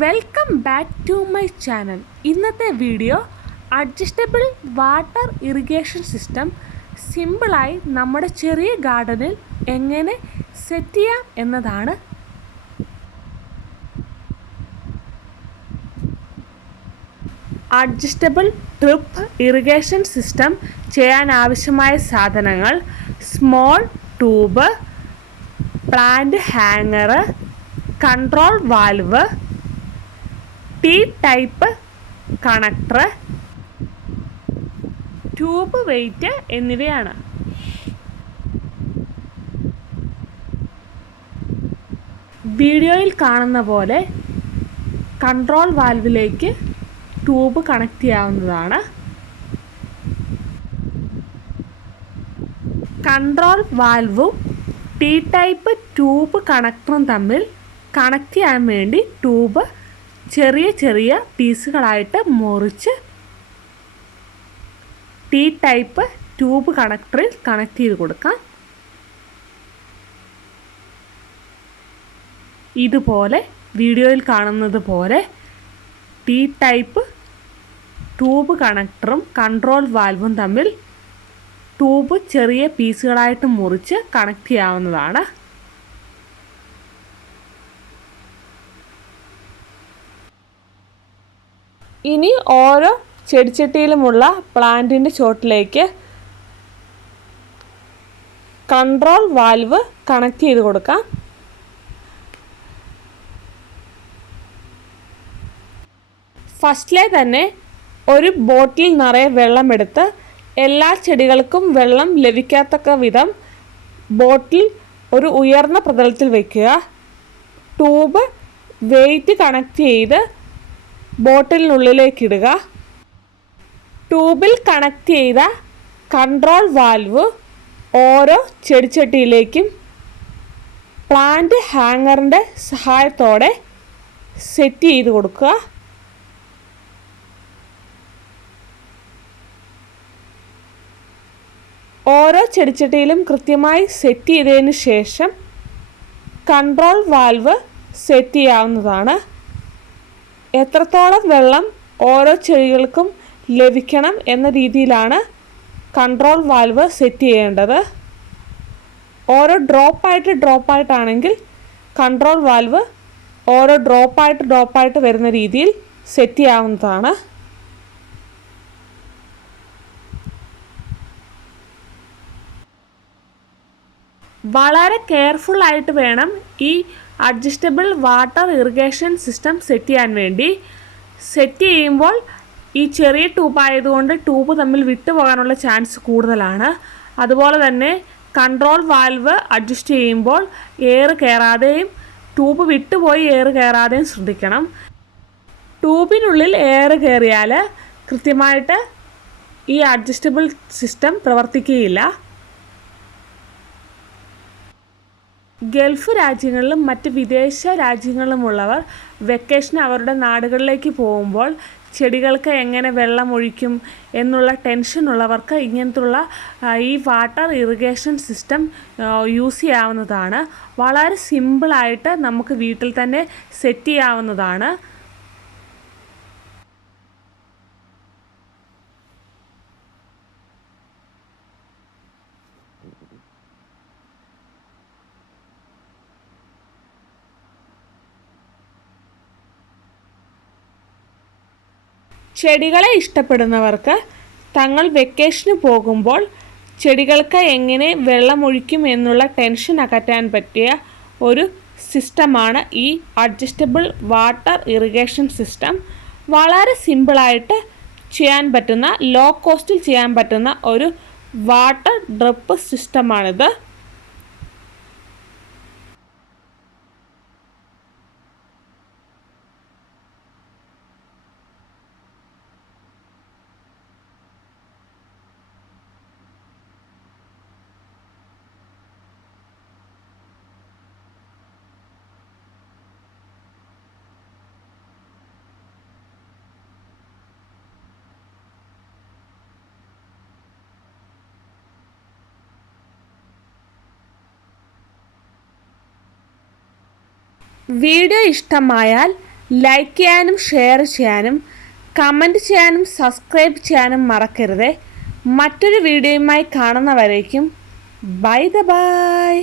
Welcome back to my channel ഇന്നത്തെ video adjustable water irrigation system സിമ്പിളായി നമ്മുടെ ചെറിയ ഗാർഡനിൽ എങ്ങനെ സെറ്റ് ചെയ്യാം എന്നതാണ്. അഡ്ജസ്റ്റബിൾ ട്രിപ്പ് ഇറിഗേഷൻ സിസ്റ്റം ചെയ്യാൻ ആവശ്യമായ സാധനങ്ങൾ small tube plant hanger control valve T type connector tube weight എന്നിവയാണ്. വീഡിയോയിൽ കാണുന്ന പോലെ കൺട്രോൾ വാൽവിലേക്ക് ട്യൂബ് കണക്ട് ചെയ്യാവുന്നതാണ്. കൺട്രോൾ വാൽവും ടി ടൈപ്പ് ട്യൂബ് കണക്ടറും തമ്മിൽ കണക്ട് ചെയ്യാൻ വേണ്ടി ട്യൂബ് ചെറിയ ചെറിയ പീസുകളായിട്ട് മുറിച്ച് ടി ടൈപ്പ് ട്യൂബ് കണക്ടറിൽ കണക്ട് ചെയ്ത് കൊടുക്കാം. ഇതുപോലെ വീഡിയോയിൽ കാണുന്നത് പോലെ ടി ടൈപ്പ് ട്യൂബ് കണക്ടറും കൺട്രോൾ വാൽവും തമ്മിൽ ട്യൂബ് ചെറിയ പീസുകളായിട്ട് മുറിച്ച് കണക്ട് ചെയ്യാവുന്നതാണ്. ഇനി ഓരോ ചെടിച്ചട്ടിയിലുമുള്ള പ്ലാന്റിന്റെ ചോട്ടിലേക്ക് കൺട്രോൾ വാൽവ് കണക്ട് ചെയ്ത് കൊടുക്കാം. ഫസ്റ്റിലെ തന്നെ ഒരു ബോട്ടിൽ നിറയെ വെള്ളമെടുത്ത് എല്ലാ ചെടികൾക്കും വെള്ളം ലഭിക്കാത്തക്ക വിധം ബോട്ടിൽ ഒരു ഉയർന്ന പ്രതലത്തിൽ വയ്ക്കുക ട്യൂബ് വെയിറ്റ് കണക്ട് ചെയ്ത് ബോട്ടിലിനുള്ളിലേക്ക് ഇടുക ട്യൂബിൽ കണക്ട് ചെയ്ത കൺട്രോൾ വാൽവ് ഓരോ ചെടിച്ചട്ടിയിലേക്കും പ്ലാന്റ് ഹാങ്ങറിന്റെ സഹായത്തോടെ സെറ്റ് ചെയ്ത് കൊടുക്കുക. ഓരോ ചെടിച്ചട്ടിയിലും കൃത്യമായി സെറ്റ് ചെയ്തതിന് ശേഷം കൺട്രോൾ വാൽവ് സെറ്റ് ചെയ്യാവുന്നതാണ്. എത്രത്തോളം വെള്ളം ഓരോ ചെടികൾക്കും ലഭിക്കണം എന്ന രീതിയിലാണ് കൺട്രോൾ വാൽവ് സെറ്റ് ചെയ്യേണ്ടത്. ഓരോ ഡ്രോപ്പായിട്ട് ഡ്രോപ്പായിട്ടാണെങ്കിൽ കൺട്രോൾ വാൽവ് ഓരോ ഡ്രോപ്പായിട്ട് ഡ്രോപ്പായിട്ട് വരുന്ന രീതിയിൽ സെറ്റ് ചെയ്യാവുന്നതാണ്. വളരെ കെയർഫുൾ ആയിട്ട് വേണം ഈ adjustable water irrigation system set ചെയ്യാൻ വേണ്ടി. സെറ്റ് ചെയ്യുമ്പോൾ ഈ ചെറിയ ട്യൂബ് ആയതുകൊണ്ട് ട്യൂബ് തമ്മിൽ വിട്ടുപോകാനുള്ള ചാൻസ് കൂടുതലാണ്. അതുപോലെ തന്നെ കൺട്രോൾ വാൽവ് അഡ്ജസ്റ്റ് ചെയ്യുമ്പോൾ എയർ കയറാതെയും ട്യൂബ് വിട്ടുപോയി എയർ കയറാതെയും ശ്രദ്ധിക്കണം. ട്യൂബിനുള്ളിൽ എയർ കയറിയാൽ കൃത്യമായിട്ട് ഈ അഡ്ജസ്റ്റബിൾ സിസ്റ്റം പ്രവർത്തിക്കുകയില്ല. ഗൾഫ് രാജ്യങ്ങളിലും മറ്റ് വിദേശ രാജ്യങ്ങളിലുമുള്ളവർ വെക്കേഷൻ അവരുടെ നാടുകളിലേക്ക് പോകുമ്പോൾ ചെടികൾക്ക് എങ്ങനെ വെള്ളം ഒഴിക്കും എന്നുള്ള ടെൻഷൻ ഉള്ളവർക്ക് ഇങ്ങനത്തുള്ള ഈ വാട്ടർ ഇറിഗേഷൻ സിസ്റ്റം യൂസ് ചെയ്യാവുന്നതാണ്. വളരെ സിമ്പിളായിട്ട് നമുക്ക് വീട്ടിൽ തന്നെ സെറ്റ് ചെയ്യാവുന്നതാണ്. ചെടികളെ ഇഷ്ടപ്പെടുന്നവർക്ക് തങ്ങൾ വെക്കേഷന് പോകുമ്പോൾ ചെടികൾക്ക് എങ്ങനെ വെള്ളമൊഴിക്കും എന്നുള്ള ടെൻഷൻ അകറ്റാൻ പറ്റിയ ഒരു സിസ്റ്റമാണ് ഈ അഡ്ജസ്റ്റബിൾ വാട്ടർ ഇറിഗേഷൻ സിസ്റ്റം വളരെ സിമ്പിളായിട്ട് ചെയ്യാൻ പറ്റുന്ന ലോ കോസ്റ്റിൽ ചെയ്യാൻ പറ്റുന്ന ഒരു വാട്ടർ ഡ്രിപ്പ് സിസ്റ്റമാണിത് വീഡിയോ ഇഷ്ടമായാൽ ലൈക്ക് ചെയ്യാനും ഷെയർ ചെയ്യാനും കമന്റ് ചെയ്യാനും സബ്സ്ക്രൈബ് ചെയ്യാനും മറക്കരുത്. മറ്റൊരു വീഡിയോയുമായി കാണുന്നവരേക്കും ബൈ ദ ബൈ